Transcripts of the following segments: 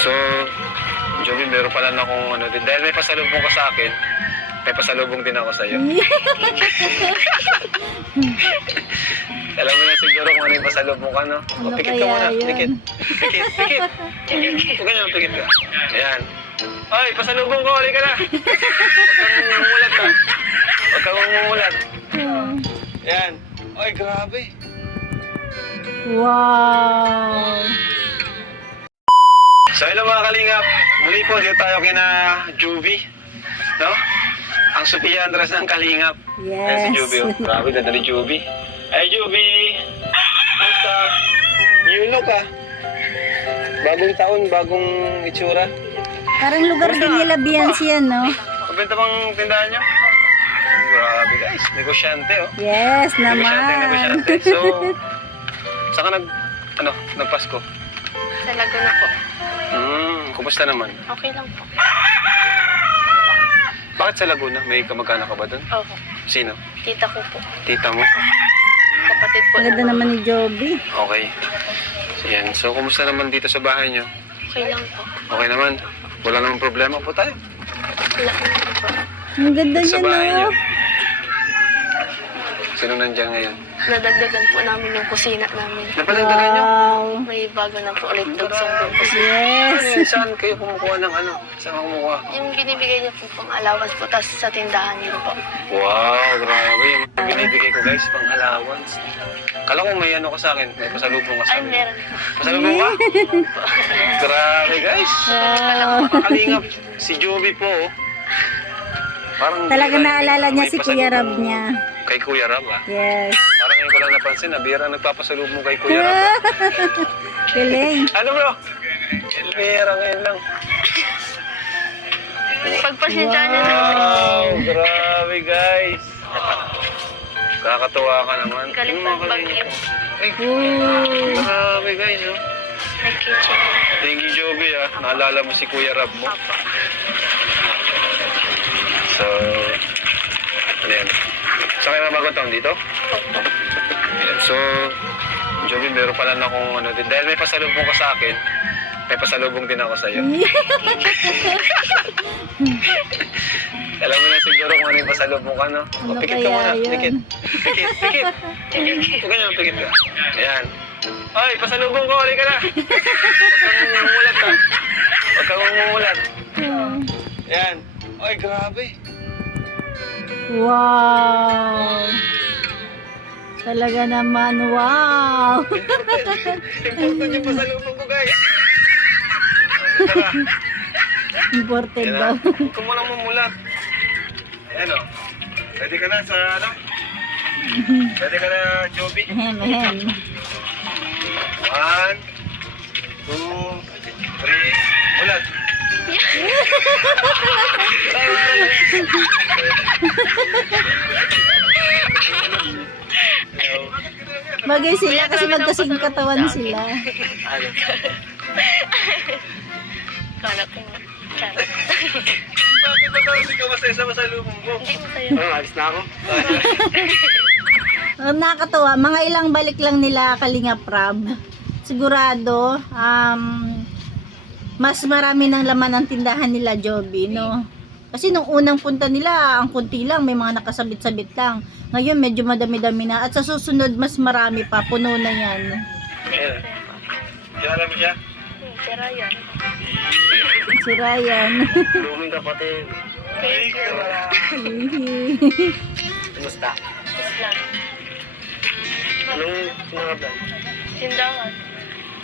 So, Joby, meron pala na akong ano din. Dahil may pasalubong ka sa akin, may pasalubong din ako sa'yo. Alam mo na siguro kung ano yung pasalubong ka, no? Ano Pikit ka muna. kaya yun? Pikit. Pikit. Huwag ganyan, pikit ka. Ayan. Ay, pasalubong ko. Huli ka na. Huwag kang mumulat, ha? Huwag kang mumulat. Ayan. Ay, grabe. Wow! So, hello mga kalingap. Muli po, dito tayo kina Joby. No? Ang Sophia Andres ng kalingap. Yes. Ayan si Joby. Oh. Grabe, ganda ni Joby. Ay, Joby! Basta, new look ah. Bagong taon, bagong itsura. Parang lugar din nila Beyonce yan, no? Pabenta bang tindahan nyo? Grabe guys, negosyante oh. Yes, Negosyante, naman. negosyante. So, saan ka nagpasko? Sa Laguna po. Kumusta naman? Okay lang po. Bakit sa Laguna? May kamag-anak ka ba doon? Oo. Sino? Tita ko po. Tita mo? Kapatid po. Ang ganda naman ni Joby. Okay. So, yan. So, kumusta naman dito sa bahay nyo? Okay lang po. Okay naman? Wala namang problema po tayo. Wala naman po. Ang ganda Sa niya, bahay nyo. no? Sino nandiyan ngayon? Nadagdagan po namin yung kusina namin. Napadagdagan nyo? Wow! May bago na po ulit dugsong doon po. Ano Yes! yun? Saan kayo kumukuha ng ano? Saan ka kumukuha? Yung binibigay niyo po pang allowance po, tapos sa tindahan niyo po. Wow, grabe. Yung binibigay ko guys, pang allowance. Kala ko may ano ka sa akin, may pasalubong ka sa Ay, akin. meron. Pasalubong ka? Grabe guys. Wow! Kalingap, si Joby po. Oh. Parang Talaga naalala niya may si Kuya Rab pasalubong niya. Kay Kuya Rab ah. Yes. Parang ngayon ko lang napansin, Bira nagpapasalubong kay Kuya Rab. Ah. Galing. Ano bro? Bira ngayon lang. Pagpasensya niyo na. Wow, grabe guys. Kakatuwa ka naman. Galing Yung mga pa bagyo. kalingap. Ay, Ooh. grabe guys. Oh. Nag-kitchen. Thank you Joby ah. Naalala mo si Kuya Rab mo. Apo. So, ano yan? Saan kayo mabagong taon dito? Ayan. So, Joby, meron pala na akong ano din. Dahil may pasalubong ka sa akin, may pasalubong din ako sa'yo. Alam mo na siguro kung ano yung pasalubong ka, no? Ano Pikit ka kaya muna. yun? Pikit. Pikit. Pikit. Huwag ganyan, pikit ka. Ayan. Ay, pasalubong ko. Huli ka na. Huwag kang mumulat, ha? Huwag kang mumulat. Ayan. Ay, grabe. Wow! Talaga naman, wow! Important yung pasalubong ko, guys. Tara. Imported Ayan daw. na. Huwag ka muna mumulat. Ayan o. Pwede ka na sa ano? Pwede ka na, Joby. Ahem, ahem. 1, 2, 3, mulat. Bagay sila kasi magkasing katawan sila. Ano? Kala ko. Charot. Bakit ba tawag ikaw masaya sa masalubong mo? Hindi masaya. Alis na ako. Ang nakakatawa, mga ilang balik lang nila Kalingap Rab. Sigurado, mas marami ng laman ang tindahan nila Joby, no? Kasi nung unang punta nila, ang kunti lang, may mga nakasabit-sabit lang. Ngayon, medyo madami-dami na. At sa susunod, mas marami pa. Puno na yan. Hindi masaya po. Kilala mo siya? Si Ryan. Si Ryan. Luming kapatid. Thank you. Kumusta? Tapos lang. Anong pinakaban? Tindahan.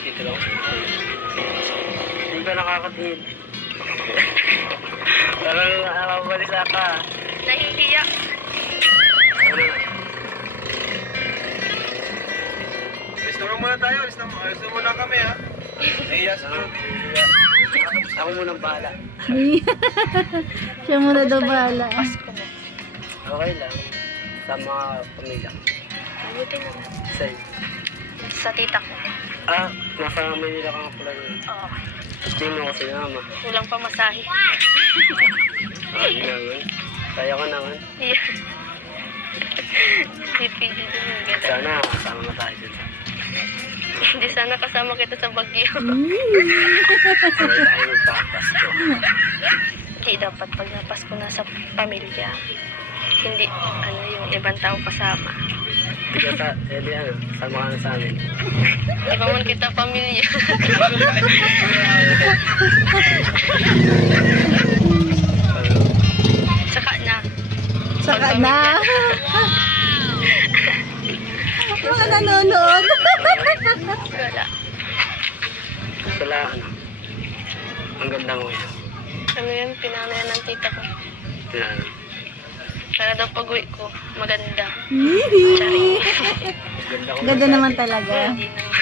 Dito lang. Hindi ka nakakatingin. Parang nakabalisa ka. Nahihiya. Ano na? Alis na muna tayo. Alis na muna kami ha. Nahiya sa loob. Ako munang bahala. Siya muna daw bahala. Okay lang. Sa mga pamilya. Mabuti naman. Sa'yo. Sa tita ko. Ah, nasa Manila ka nga pala yun. Oo. Hindi mo kasi naman. Kulang pa masahe. Ah, yun naman. Kaya ka naman. Iya. Hindi pwede din yung gano'n. Sana, kasama na tayo dun. Hindi sana kasama kita sa Bagyo. Sabay tayo magpapasko. Hindi dapat pag napasko na sa pamilya. Hindi, ano, yung ibang tao kasama. Hindi ka sama ka na sa amin. Di ba man kita pamilya? Saka na. Saka na. Mga nanonood. Wala. Sala, ang ganda mo yun. Ano yan, pinanayan ng tita ko. Yan. Para daw pag-uwi ko, maganda. Hihi. Ganda ko. Ganda naman talaga. Hindi naman.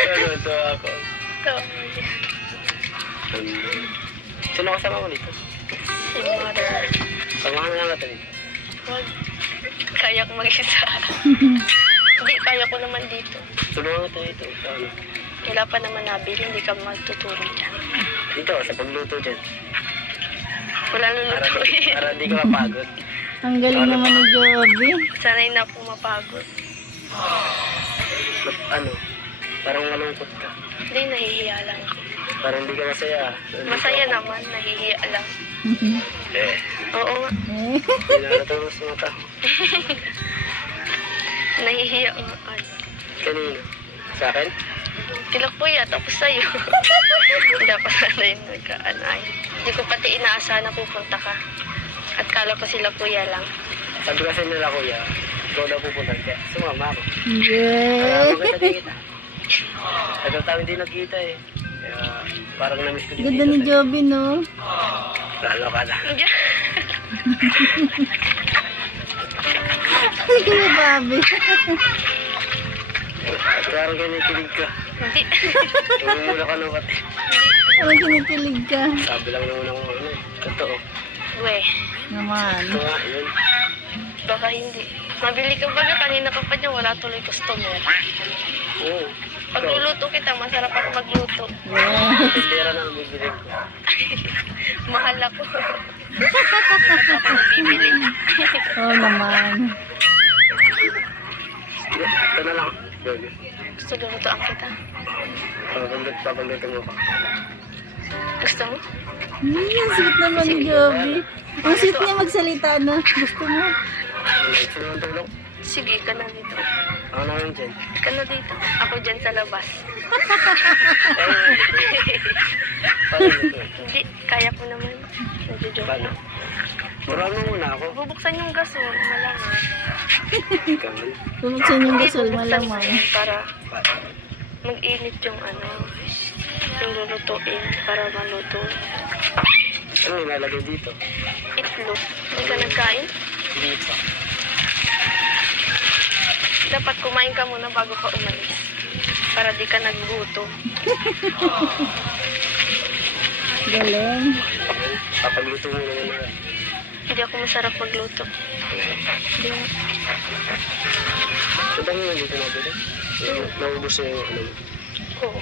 Ano, ito ako. Ito, Sino kasama mo dito? si mother. Samahan na lang natin dito. Wag. Kaya ko mag-isa. Hindi, kaya ko naman dito. Tulungan natin dito. Ano? Wala pa naman nabili, hindi ka magtuturo dyan. Dito, sa pagluto dyan. Wala lulutuin. Para di ka mapagod. Ang galing naman ni Joby. Sanay na po mapagod. Ano? Parang malungkot ka. Hindi, nahihiya lang ako. Parang hindi ka masaya. Masaya naman, nahihiya lang. Eh, Oo nga, hindi na natulog sa mata. nahihiya nga. Ay, Kanino? Sa akin? kila kuya, tapos sa'yo. Dapat sana yung nagkaanay. Hindi ko pati inaasahan na pupunta ka. At kala ko sila kuya lang. Sabi kasi nila kuya, ikaw daw pupunta. Kaya sumama ako. Kaya Yeah. maganda din kita. Tagal tayo hindi nagkita eh. Kaya parang namiss ko din Ganda ni dito. Joby, no? Lalo ka na. Ay, kaya Bobby. Parang kinikilig ka. Hindi. Tumumula ka na pati. Parang kinikilig ka. Sabi lang naman ako ano eh. Totoo. Weh, Naman. Ito nga, yun. baka hindi. Mabili ka ba kanina ka pa dyan, wala tuloy customer. Oo. Pagluluto kita, masarap ako magluto. Yes. Pera na ang bibili ko. Mahal ako. Hindi ako nabibili. Oo naman. Ito na lang. Gogo. Gusto lutuan kita. Papagluto mo pa. Gusto mo? Ang sweet naman ni Joby. Ang sweet niya magsalita na. Gusto mo? Gusto mo ng tulong? Sige, ka na dito. Ako na yun dyan. Ka na dito. Ako dyan sa labas. Paano dito? Hindi, kaya ko naman. Nagjo-joke Paano? lang. Murang mo muna ako. Bubuksan yung gasol, malamang. Ikaw. Bubuksan yung gasol, Bubuksan malamang. mo yan para mag-init yung ano, yung lulutuin para maluto. Ano nilalagay dito? Itlog. Hindi ka nagkain? Hindi pa. Dapat kumain ka muna bago ka umalis. Para di ka naggutom. Galing. Papagluto mo naman na. Hindi ako masarap magluto. Hindi mo. So, dami mo dito nabili? Naubos na yung ano mo. Oo.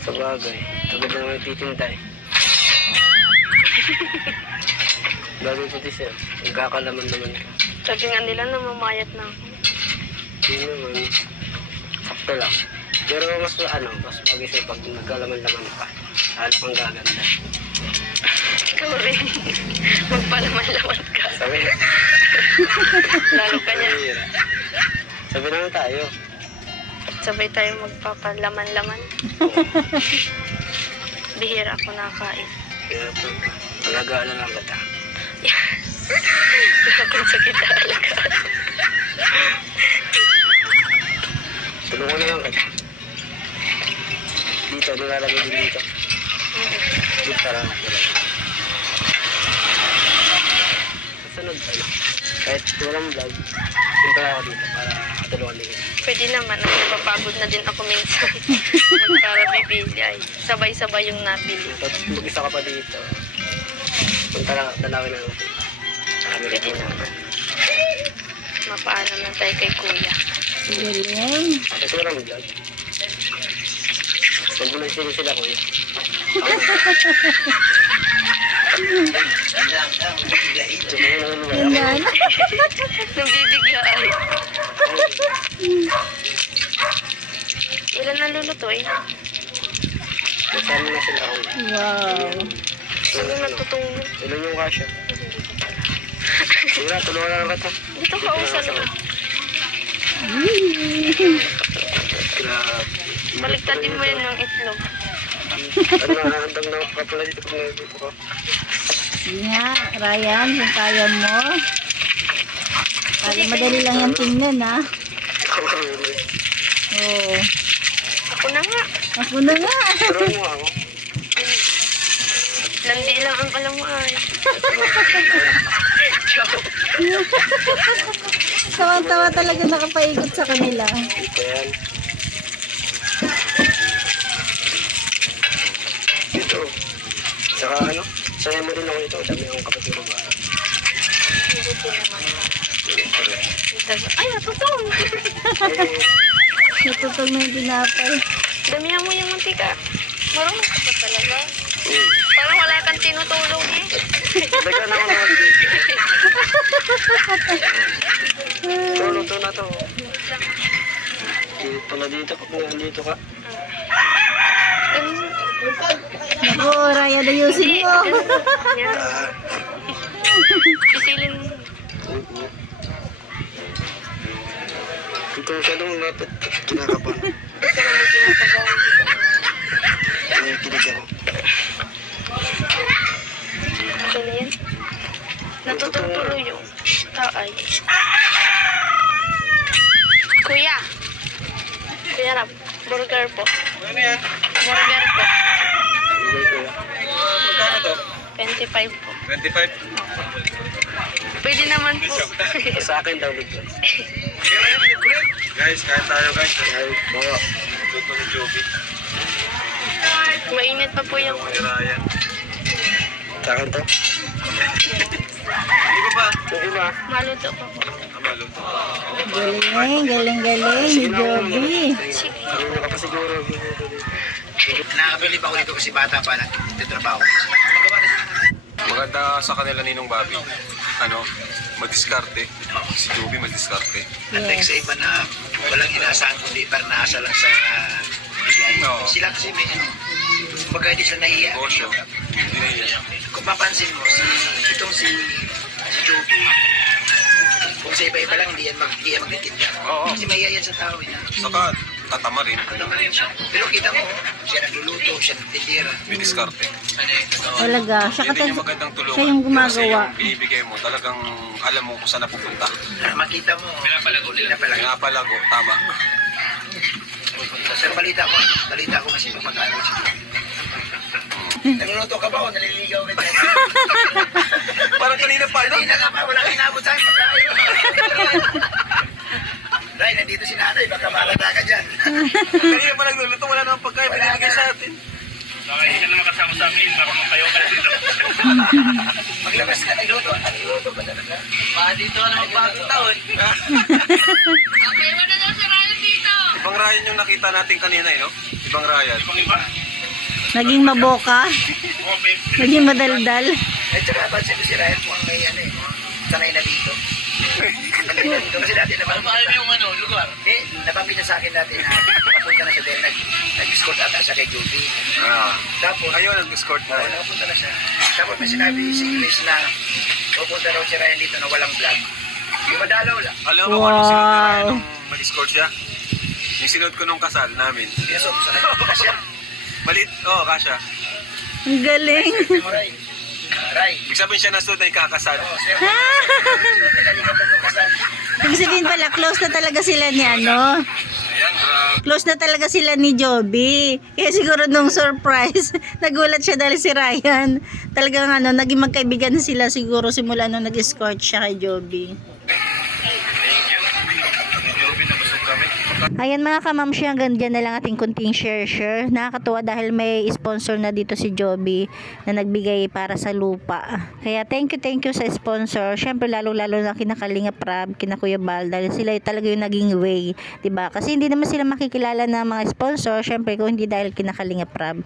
Sa bagay. Agad na naman titinda eh. Bagay puti siya. Nagkakalaman naman ka. Sabi nga nila na mamayat na ako. Hindi naman. Sakto lang. Pero mas mas bagay sa'yo pag nagkalaman-laman pa. Lalo kang gaganda. Ikaw rin. Magpalaman-laman ka. Sabi na. Lalo ka niya. Sabi naman tayo. Sabay tayo magpapalaman-laman. Bihira ako nakain. Kaya po, alagaan na lang kita. Lakon sa kita alagaan. Tulungan na lang kita. Dito, nilalagay din dito. Dito lang. Sunod tayo. Kahit walang vlog, punta ako dito para tulungan din kita. Pwede naman. Napapagod na din ako minsan. Para bibili ay sabay-sabay yung nabili. Tapos mag-isa ka pa dito. Punta lang, dalawin na natin. Pwede naman. Mapaalam lang tayo kay kuya. Galing. Ito walang vlog. Huwag mo na sila kuya. Ganyan. Nabibiglaan. Ilan na lulutuin? Kasama na sila ako. Wow. Sino nagtutulong? Ilan yung kasya? Sige na, tulungan na lang kita. Dito ka usan mo. Grabe. Baligtatin mo yan ng itlog. Ano na, handang na ka pala dito pag nandito ka. Sige nga, Ryan, kung kaya mo. Para madali lang yung tingnan, ha? Oo. Ako na nga. Ako na nga. Pero mo ako. Landi lang ang alam mo ay. Joke. Tawa-tawa talaga nakapaikot sa kanila. Dito yan. Dito. Saka ano, sanay mo din ako dito. Dami akong kapatid mo ba? Buti naman. Ay, natutong. Natutog na yung tinapay. Damihan mo yung mantika. Marunong ka pa talaga. Hmm. Parang wala kang tinutulong eh. Daga na ako naman dito. Luto na to. Dito na dito pag nandito ka. Naku, Ryan, ayusin mo. Yan. Isilin mo. Ito siya doon lapit. Kinakapan. Gusto naman kinakabahan dito. Kinikilig ako. Okay na yan. Natututulo yung taay. Kuya. Kuya Rap, burger po. Ano yan? Burger po. Hindi ko yan. Magkano to? 25 po. 25? Pwede naman po. Sa akin daw dito. Guys, kain tayo guys. Ay, oo. Luto ni Joby. Mainit pa po yung Ni Ryan. Sa akin to. Hindi ba ba? Hindi ba? maluto pa po. Tama, luto. Galing ni Joby. Ano ka pa siguro? Nakakabilib ako dito kasi bata pa nagtitrabaho. Maganda sa kanila Ninong Bobby. Ano, magdiskarte. Si Joby magdiskarte. At sa iba na walang inaasahan kundi para naasa lang sa bigay. Oo. Sila kasi may kumbaga hindi sila nahiya. Negosyo. Hindi na yan. Kung mapansin mo, si Joby, kung sa iba-iba lang, hindi yan magtitinda. Oo. Kasi mahiya yan sa tao. Saka, tatama rin. Ano naman yun siya. Pero kita mo, siya nagluluto, siya nagtitira. May diskarte. Talaga. Siya, Hindi niya magandang tulungan. siya yung Kasi gumagawa. yung binibigay mo, talagang alam mo kung saan napupunta. Makita mo, pinapalago. Pinapalago, tama. Sa balita ko kasi mag-aaral siya. Naluluto ka ba o naliligaw ka dyan? Parang kanina pa, no? Kanina ka pa, wala kang inabot sa akin pagkain. Ray, nandito si nanay, baka malata ka dyan. Kanina pa nagluluto, wala namang pagkain. Pinibigay sa atin. Hindi ka naman kasama sa amin, marunong kayo ka dito. Maglabas ka, nagluto ka talaga. Dito ka naman bagong taon. Ibang Ryan yung nakita natin kanina, no? Ibang Ryan. Iba? Naging maboka. Naging madaldal. At saka, pansin ko si Ryan mukhang may sanay na dito. Sanay na dito kasi dati Paano yung lugar? napapit niya sa akin dati na papunta na siya dahil nag-escort ata siya kay Joby. Ah. Tapos, Kayo nag-escort mo. napunta na siya. Tapos may sinabi si English na pupunta raw si Ryan dito na walang vlog. Yung madalaw lang. Alam mo kung ano sinod ko Wow. nung mag-escort siya? Yung sinod ko nung kasal namin. Pinasok ko sa nagpunta siya. Malit, oo, kasha. Ang galing. Sabi mo, Ray. Ray. Ibig sabihin siya na sunod na ikakasal. Oh, sir. Nagaling ka ng kasal. Ibig sabihin pala, close na talaga sila ni ano. Ayan, grabe. Close na talaga sila ni Joby. Kaya siguro nung surprise, nagulat siya dahil si Ryan. Talagang ano, naging magkaibigan na sila siguro simula nung nag-escort siya kay Joby. Joby na busog kami. Ayan mga kamamshi, hanggang dyan na lang ating kunting share. Nakakatuwa dahil may sponsor na dito si Joby na nagbigay para sa lupa. Kaya thank you sa sponsor. Syempre lalo na kina Kalinga Prab, kina Kuya Bal, dahil sila talaga yung naging way, 'di ba? Kasi hindi naman sila makikilala ng mga sponsor syempre kung hindi dahil kina Kalinga Prab.